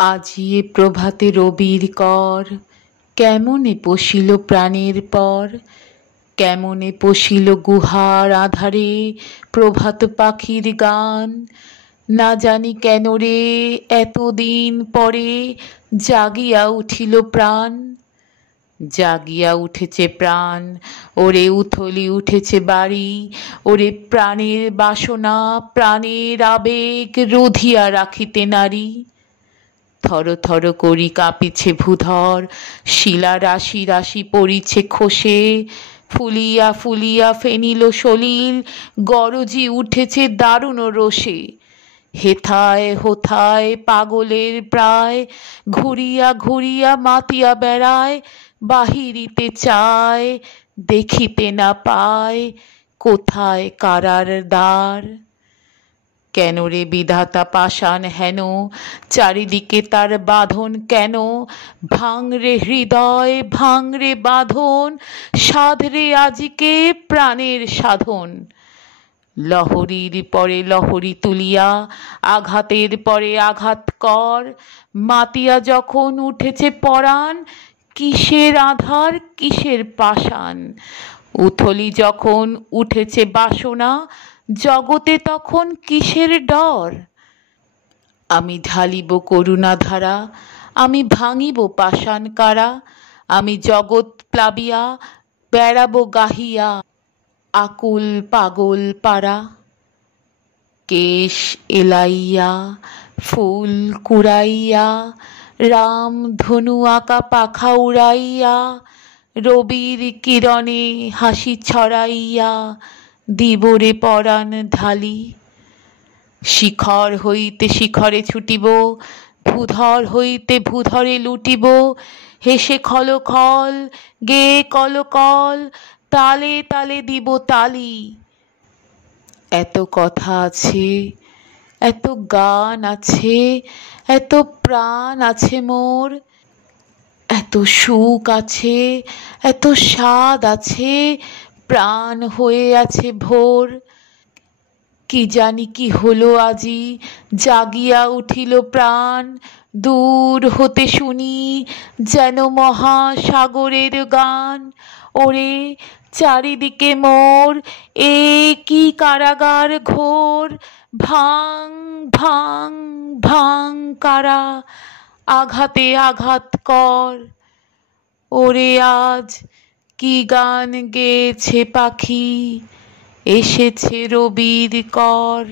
আজি এ প্রভাতে রবির কর, কেমনে পশিল প্রাণের পর, কেমনে পশিল গুহার আধারে প্রভাত পাখির গান। না জানি কেন রে এতদিন পরে জাগিয়া উঠিল প্রাণ। জাগিয়া উঠেছে প্রাণ, ওরে উথলি উঠেছে বাড়ি, ওরে প্রাণের বাসনা প্রাণের আবেগ রোধিয়া রাখিতে নারী। থর থর করি কাঁপিছে ভূধর, শিলা রাশি রাশি পড়িছে খসে, ফুলিয়া ফুলিয়া ফেনিল সলিল গরজি উঠেছে দারুণ রোষে। হেথায় হোথায় পাগলের প্রায়, ঘুরিয়া ঘুরিয়া মাতিয়া বেড়ায়, বাহিরিতে চায় দেখিতে না পায় কোথায় কারার দ্বার। কেন রে বিধাতা পাষাণ হেন, চারিদিকে তার বাঁধন কেন? ভাঙ রে হৃদয় ভাঙ রে বাঁধন, সাধ রে আজিকে প্রাণের সাধন। লহরীর পরে লহরী তুলিয়া আঘাতের পরে আঘাত কর, মাতিয়া যখন উঠেছে পরাণ কিসের আধার কিসের পাষাণ। উথলি যখন উঠেছে বাসনা জগতে তখন কিসের ডর। আমি ঢালিব করুণা ধারা, আমি ভাঙিব পাষাণ কারা, আমি জগৎ প্লাবিয়া বেড়াবো গাহিয়া আকুল পাগল পারা। কেশ এলাইয়া ফুল কুড়াইয়া, রাম ধনু আঁকা পাখা উড়াইয়া, রবির কিরণে হাসি ছড়াইয়া দিবরে পরাণ ঢালি। শিখর হইতে শিখরে ছুটিব, ভূধর হইতে ভূধরে লুটিব, হেসে খল খল গেয়ে কল কল, তালে তালে দিব তালি। এত কথা আছে, এত গান আছে, এত প্রাণ আছে মোর, এত সুখ আছে, এত স্বাদ আছে, প্রাণ হয়ে আছে ভোর। কি জানি কি হলো আজি জাগিয়া উঠিল প্রাণ, দূর হতে শুনি যেন মহাসাগরের গান। ওরে চারিদিকে মোর এ কি কারাগার ঘোর, ভাঙ ভাঙ ভাঙ কারা, আঘাতে আঘাত কর। ওরে আজ কি গান গেয়েছে পাখি, এসেছে রবির কর।